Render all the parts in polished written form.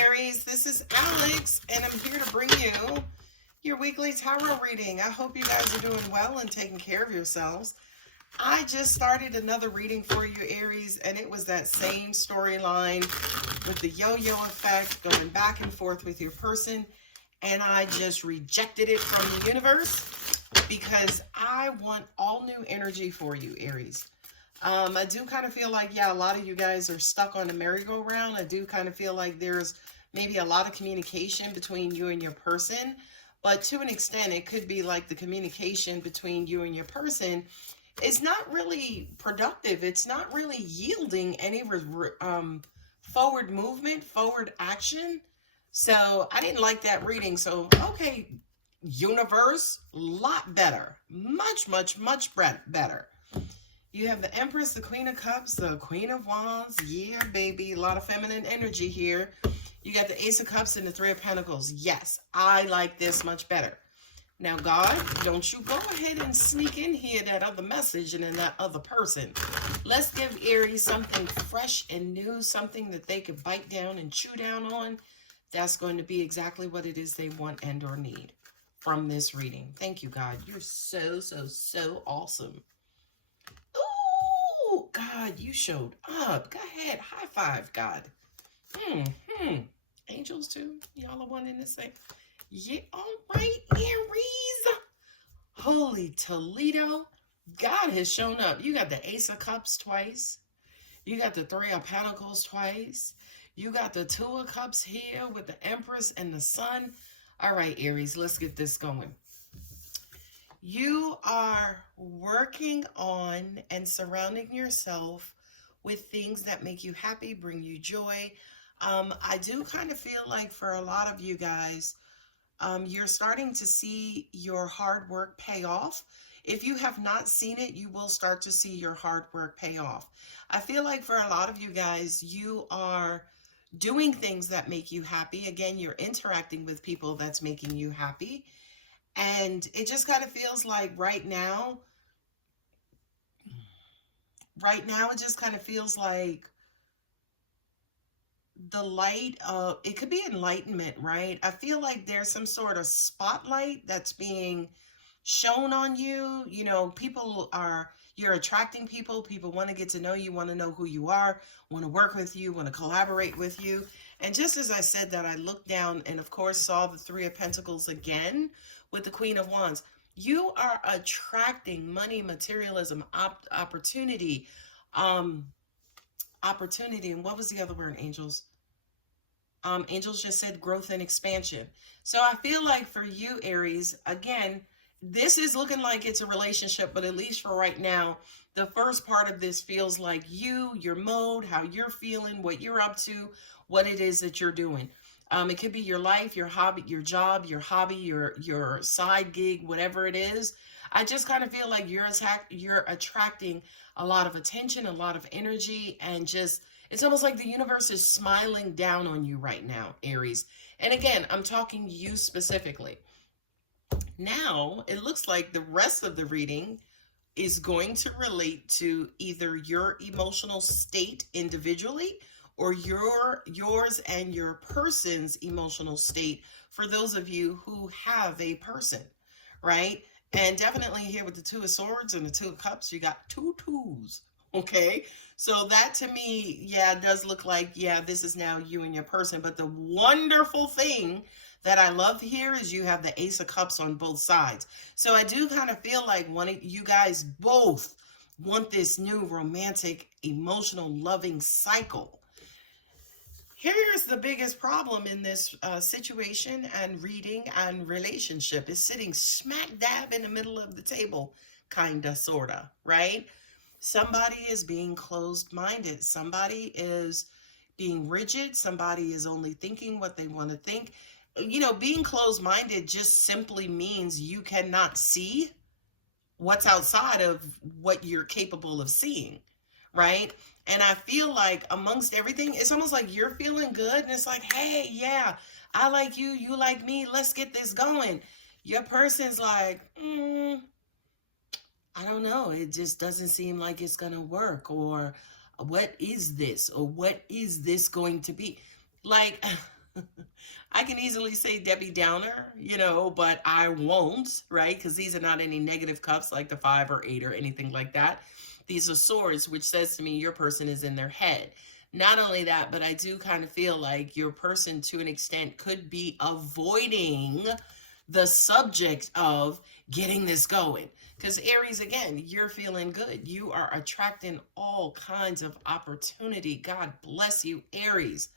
Aries. This is Alex, and I'm here to bring you your weekly tarot reading. I hope you guys are doing well and taking care of yourselves. I just started another reading for you, Aries, and it was that same storyline with the yo-yo effect going back and forth with your person, and I just rejected it from the universe because I want all new energy for you, Aries. I do kind of feel like, yeah, a lot of you guys are stuck on a merry-go-round. I do kind of feel like there's maybe a lot of communication between you and your person, but to an extent, it could be like the communication between you and your person is not really productive. It's not really yielding any forward movement, forward action. So I didn't like that reading. So, okay, universe, lot better. Much, much, much better. You have the Empress, the Queen of Cups, the Queen of Wands. Yeah, baby. A lot of feminine energy here. You got the Ace of Cups and the Three of Pentacles. Yes, I like this much better. Now, God, don't you go ahead and sneak in here that other message and in that other person. Let's give Aries something fresh and new, something that they could bite down and chew down on. That's going to be exactly what it is they want and or need from this reading. Thank you, God. You're so, so, so awesome. Oh, God, you showed up. Go ahead. High five, God. Angels, too. Y'all are wanting to say, yeah, all right, Aries. Holy Toledo. God has shown up. You got the Ace of Cups twice. You got the Three of Pentacles twice. You got the Two of Cups here with the Empress and the Sun. All right, Aries, let's get this going. You are working on and surrounding yourself with things that make you happy, bring you joy. I do kind of feel like for a lot of you guys, you're starting to see your hard work pay off. If you have not seen it, you will start to see your hard work pay off. I feel like for a lot of you guys, you are doing things that make you happy. Again, you're interacting with people that's making you happy. And it just kind of feels like right now, it just kind of feels like the light of, it could be enlightenment, right? I feel like there's some sort of spotlight that's being shown on you. You know, you're attracting people. People want to get to know you, want to know who you are, want to work with you, want to collaborate with you. And just as I said that, I looked down and of course saw the Three of Pentacles again with the Queen of Wands. You are attracting money, materialism, opportunity, opportunity. And what was the other word, angels? Angels just said growth and expansion. So I feel like for you, Aries, again, this is looking like it's a relationship, but at least for right now, the first part of this feels like you, your mode, how you're feeling, what you're up to, what it is that you're doing. It could be your life, your hobby, your job, your hobby, your side gig, whatever it is. I just kind of feel like you're attracting a lot of attention, a lot of energy, and just, it's almost like the universe is smiling down on you right now, Aries. And again, I'm talking you specifically. Now, it looks like the rest of the reading is going to relate to either your emotional state individually or yours and your person's emotional state for those of you who have a person, right? And definitely here with the Two of Swords and the Two of Cups, you got two twos, okay? So that to me, yeah, does look like, yeah, this is now you and your person. But the wonderful thing that I love here is you have the Ace of Cups on both sides. So I do kind of feel like you guys both want this new romantic, emotional, loving cycle. Here's the biggest problem in this situation and reading and relationship is sitting smack dab in the middle of the table, kinda, sorta, right? Somebody is being closed-minded. Somebody is being rigid. Somebody is only thinking what they want to think. You know, being closed-minded just simply means you cannot see what's outside of what you're capable of seeing, right? And I feel like amongst everything, it's almost like you're feeling good and it's like, hey, yeah, I like you, you like me, let's get this going. Your person's like, I don't know, it just doesn't seem like it's gonna work, or what is this, or what is this going to be? Like, I can easily say Debbie Downer, you know, but I won't, right? Because these are not any negative cups like the 5 or 8 or anything like that. These are swords, which says to me your person is in their head. Not only that, but I do kind of feel like your person, to an extent, could be avoiding the subject of getting this going. Because Aries, again, you're feeling good. You are attracting all kinds of opportunity. God bless you, Aries.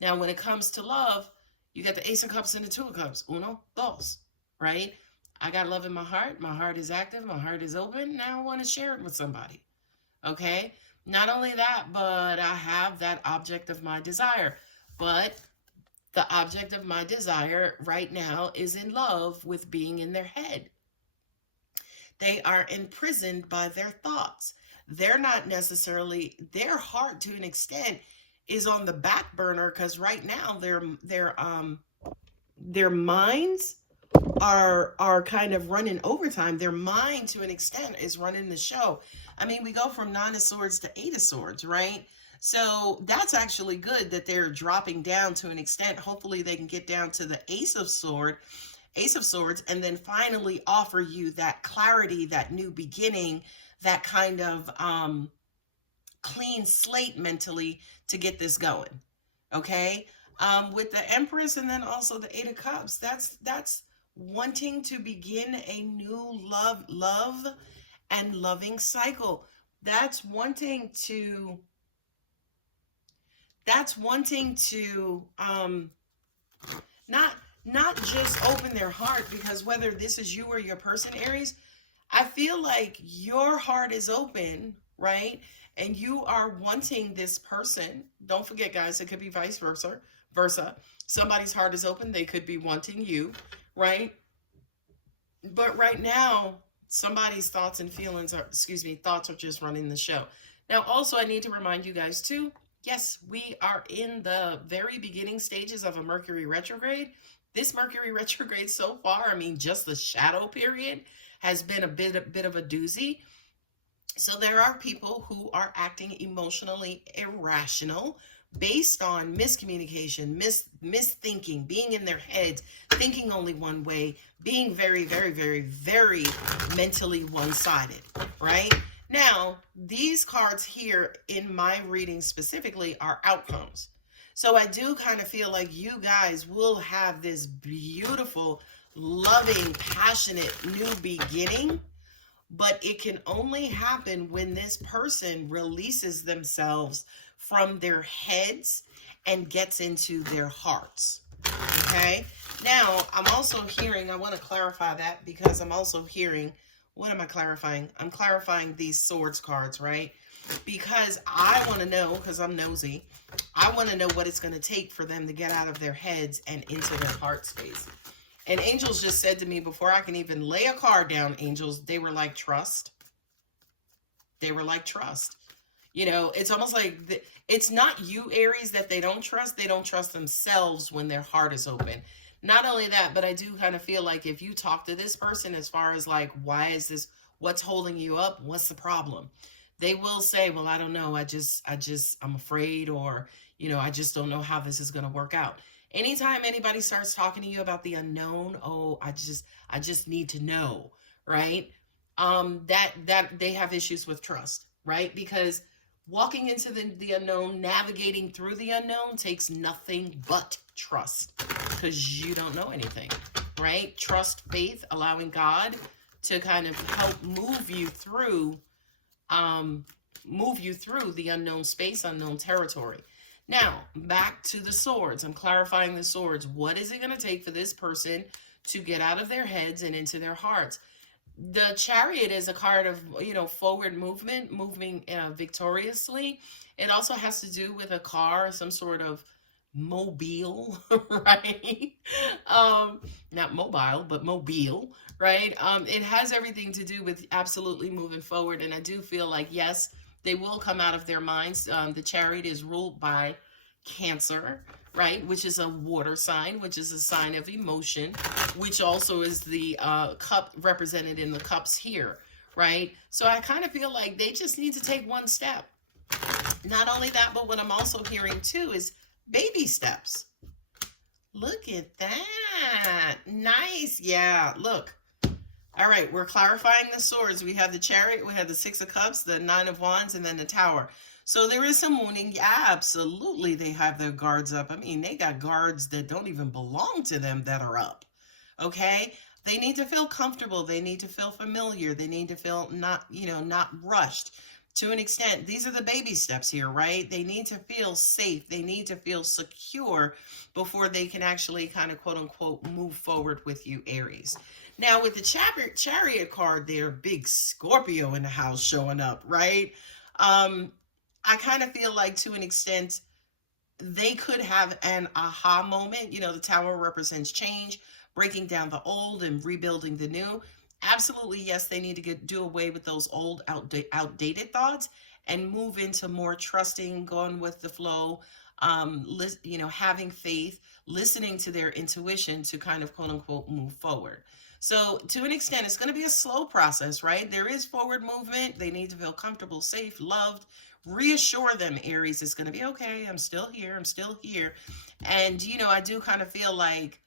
Now, when it comes to love, you got the Ace of Cups and the Two of Cups. Uno, dos, right? I got love in my heart. My heart is active. My heart is open. Now I want to share it with somebody. Okay? Not only that, but I have that object of my desire. But the object of my desire right now is in love with being in their head. They are imprisoned by their thoughts. They're not necessarily, their heart to an extent is on the back burner because right now their minds are kind of running overtime. Their mind to an extent is running the show. I mean, we go from 9 of Swords to 8 of Swords, right? So that's actually good that they're dropping down to an extent. Hopefully they can get down to the Ace of Swords, and then finally offer you that clarity, that new beginning, that kind of clean slate mentally to get this going. Okay? With the Empress and then also the 8 of Cups, that's wanting to begin a new love and loving cycle. That's wanting to not just open their heart, because whether this is you or your person, Aries, I feel like your heart is open, right? And you are wanting this person. Don't forget, guys, it could be vice versa. Somebody's heart is open. They could be wanting you, right? But right now, somebody's thoughts and feelings thoughts are just running the show. Now, also, I need to remind you guys too, yes, we are in the very beginning stages of a Mercury retrograde. This Mercury retrograde so far, I mean, just the shadow period has been a bit of a doozy. So there are people who are acting emotionally irrational based on miscommunication, misthinking, being in their heads, thinking only one way, being very, very, very, very mentally one-sided, right? Now, these cards here in my reading specifically are outcomes. So I do kind of feel like you guys will have this beautiful, loving, passionate new beginning, but it can only happen when this person releases themselves from their heads and gets into their hearts. Okay? Now, I'm also hearing, I want to clarify that because I'm also hearing, what am I clarifying? I'm clarifying these swords cards, right? Because I want to know, because I'm nosy, I want to know what it's going to take for them to get out of their heads and into their heart space. And angels just said to me before I can even lay a card down, angels, they were like, trust. They were like, trust. You know, it's almost like it's not you, Aries, that they don't trust. They don't trust themselves when their heart is open. Not only that, but I do kind of feel like if you talk to this person as far as like, why is this, what's holding you up? What's the problem? They will say, well, I don't know. I'm afraid, or, you know, I just don't know how this is going to work out. Anytime anybody starts talking to you about the unknown, oh, I just need to know, right? That they have issues with trust, right? Because walking into the unknown, navigating through the unknown takes nothing but trust, because you don't know anything, right? Trust, faith, allowing God to kind of help move you through the unknown space, unknown territory. Now, back to the swords. I'm clarifying the swords. What is it going to take for this person to get out of their heads and into their hearts? The Chariot is a card of, you know, forward movement, moving victoriously. It also has to do with a car, some sort of mobile, right? Not mobile, but mobile, right? It has everything to do with absolutely moving forward. And I do feel like, yes, they will come out of their minds. The Chariot is ruled by Cancer, right? Which is a water sign, which is a sign of emotion, which also is the cup represented in the cups here, right? So I kind of feel like they just need to take one step. Not only that, but what I'm also hearing too is baby steps. Look at that. Nice. Yeah, look. All right, we're clarifying the swords. We have the Chariot, we have the Six of Cups, the Nine of Wands, and then the Tower. So there is some wounding. Yeah, absolutely, they have their guards up. I mean, they got guards that don't even belong to them that are up. Okay? They need to feel comfortable. They need to feel familiar. They need to feel not, not rushed. To an extent, these are the baby steps here, right? They need to feel safe. They need to feel secure before they can actually kind of quote unquote move forward with you, Aries. Now, with the chariot card there, big Scorpio in the house showing up, right? I kind of feel like to an extent, they could have an aha moment. The tower represents change, breaking down the old and rebuilding the new. Absolutely, yes, they need to do away with those old, outdated thoughts and move into more trusting, going with the flow, having faith, listening to their intuition to kind of quote unquote move forward. So to an extent, it's going to be a slow process, right? There is forward movement. They need to feel comfortable, safe, loved. Reassure them, Aries, it's going to be okay. I'm still here. I'm still here. And, I do kind of feel like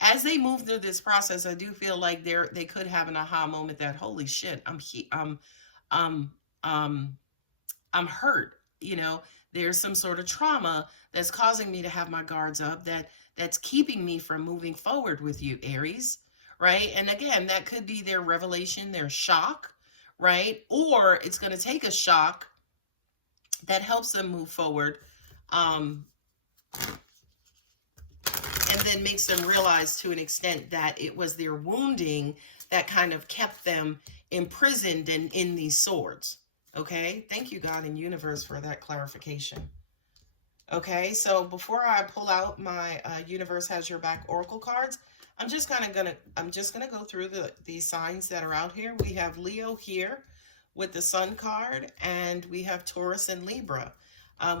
as they move through this process, I do feel like they could have an aha moment that, holy shit, I'm hurt. There's some sort of trauma that's causing me to have my guards up, that's keeping me from moving forward with you, Aries, right? And again, that could be their revelation, their shock, right? Or it's going to take a shock that helps them move forward, and then makes them realize to an extent that it was their wounding that kind of kept them imprisoned and in these swords. Okay, thank you, God and universe, for that clarification. Okay, so before I pull out my universe has your back oracle cards, I'm just gonna go through the signs that are out here. We have Leo here with the Sun card, and we have Taurus and Libra.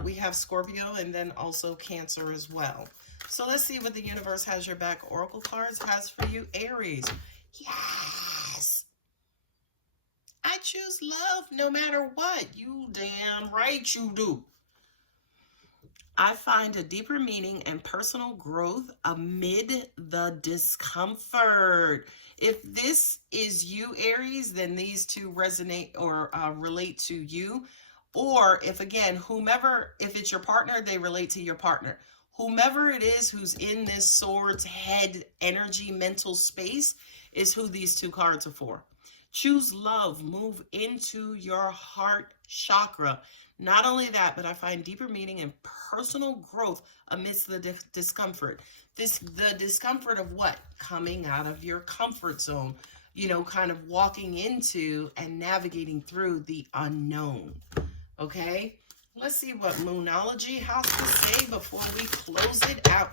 We have Scorpio, and then also Cancer as well. So let's see what the universe has your back oracle cards has for you, Aries. Yes, I choose love no matter what. You damn right you do. I find a deeper meaning and personal growth amid the discomfort. If this is you, Aries, then these two resonate or relate to you. Or if, again, if it's your partner, they relate to your partner. Whomever it is who's in this sword's head energy, mental space is who these two cards are for. Choose love. Move into your heart chakra. Not only that, but I find deeper meaning and personal growth amidst the discomfort. The discomfort of what? Coming out of your comfort zone. Kind of walking into and navigating through the unknown. Okay? Let's see what Moonology has to say before we close it out.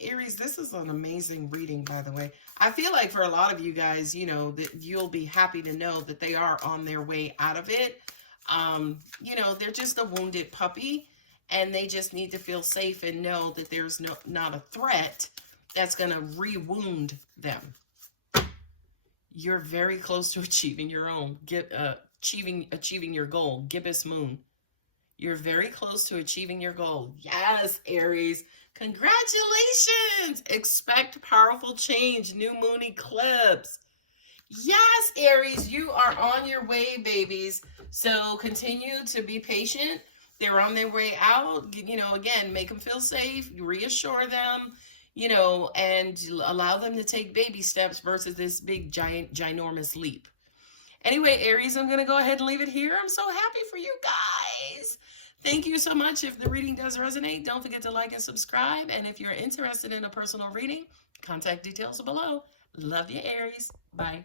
Aries, this is an amazing reading, by the way. I feel like for a lot of you guys, that you'll be happy to know that they are on their way out of it. They're just a wounded puppy, and they just need to feel safe and know that there's not a threat that's going to re-wound them. You're very close to achieving your own, achieving your goal. Gibbous Moon. You're very close to achieving your goal. Yes, Aries. Congratulations. Expect powerful change. New moon eclipse. Yes, Aries, you are on your way, babies. So continue to be patient. They're on their way out. Again, make them feel safe. Reassure them, and allow them to take baby steps versus this big, ginormous leap. Anyway, Aries, I'm going to go ahead and leave it here. I'm so happy for you guys. Thank you so much. If the reading does resonate, don't forget to like and subscribe. And if you're interested in a personal reading, contact details are below. Love you, Aries. Bye.